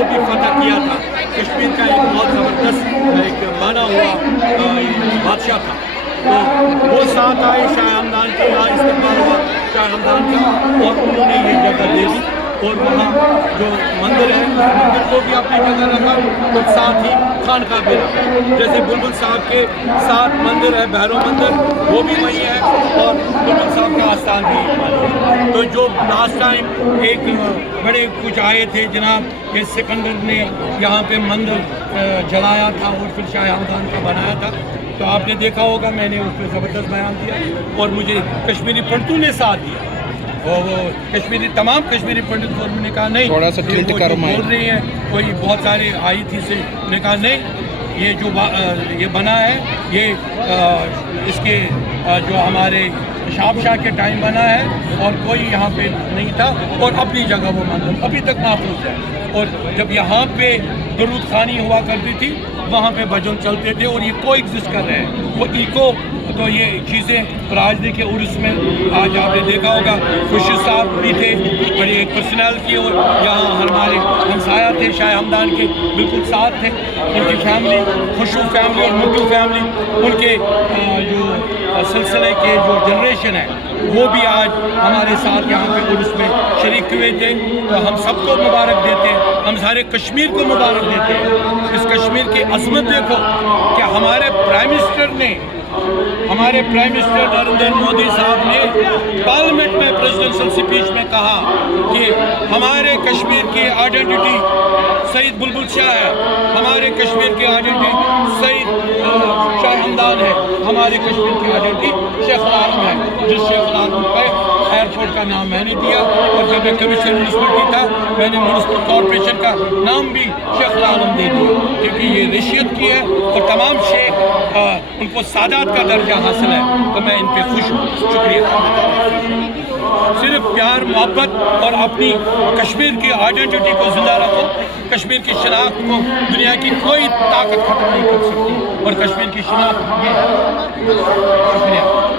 کو بھی فتح کیا تھا. کشمیر کا ایک بہت زبردست ایک بنا ہوا بادشاہ تھا. تو وہ ساتھ آئے شاہ ہمدان کے، یہاں استقبال ہوا شاہ ہمدان کا، اور انہوں نے یہ جگہ دے دی. اور وہاں جو مندر ہے اس مندر کو بھی اپنی جگہ رکھا، اور ساتھ ہی خانقاہ بھی رکھا. جیسے بلبل صاحب کے ساتھ مندر ہے، بھیرو مندر، وہ بھی وہی ہے، اور بلبل صاحب کا آستان بھی وہی ہے. تو جو لاسٹ ٹائم ایک بڑے کچھ آئے تھے جناب کہ سکندر نے یہاں پہ مندر جلایا تھا اور پھر شاہ ہمدان کا بنایا تھا. تو آپ نے دیکھا ہوگا میں نے اس پہ زبردست بیان دیا، اور مجھے کشمیری پنڈتوں نے ساتھ دیا. وہ کشمیری تمام کشمیری پنڈت کو انہوں نے کہا نہیں، تھوڑا سا وہ جو بول رہی ہیں کوئی بہت سارے آئی تھی سے، انہوں نے کہا نہیں، یہ جو یہ بنا ہے یہ اس کے جو ہمارے شاب شاہ کے ٹائم بنا ہے، اور کوئی یہاں پہ نہیں تھا، اور اپنی جگہ وہ مندر ابھی تک محفوظ ہے. اور جب یہاں پہ درود خوانی ہوا کرتی تھی وہاں پہ بھجن چلتے تھے، اور یہ کو ایگزسٹ کر رہے ہیں. وہ ایکو تو یہ چیزیں راجدی کے عرس میں آج آپ نے دیکھا ہوگا خورشید صاحب بھی تھے، بڑی ایک پرسنالٹی، اور یہاں ہمارے ہمسایہ تھے شاہ ہمدان کے بالکل ساتھ تھے. ان کی فیملی خوشو فیملی اور مٹو فیملی، ان کے جو سلسلے کے جو جنریشن ہے وہ بھی آج ہمارے ساتھ یہاں پہ عرس میں شریک ہوئے تھے. تو ہم سب کو مبارک دیتے ہیں، ہم سارے کشمیر کو مبارک دیتے ہیں. اس کشمیر کی عظمت دیکھو کہ ہمارے پرائم منسٹر نریندر مودی صاحب نے پارلیمنٹ میں پریزیڈنشل اسپیچ میں کہا کہ ہمارے کشمیر کی آئیڈینٹی سید بلبل شاہ ہے، ہمارے کشمیر کی آئیڈینٹی سید شاہ ہمدان ہے، ہمارے کشمیر کی آئیڈینٹی شیخ العالم ہے، جس شیخ العالم پہ ایئرپورٹ کا نام میں نے دیا. اور جب میں کمشنر میونسپلٹی تھا میں نے میونسپل کارپوریشن کا نام بھی شیخ العالم دے دیا، کیونکہ یہ ریشیت کی ہے اور تمام شیخ ان کو سادات کا درجہ حاصل ہے. تو میں ان پہ خوش ہوں. شکریہ. صرف پیار محبت اور اپنی کشمیر کی آئیڈینٹی کو زندہ رکھو. کشمیر کی شناخت کو دنیا کی کوئی طاقت ختم نہیں کر سکتی، اور کشمیر کی شناخت یہ ہے. شکریہ.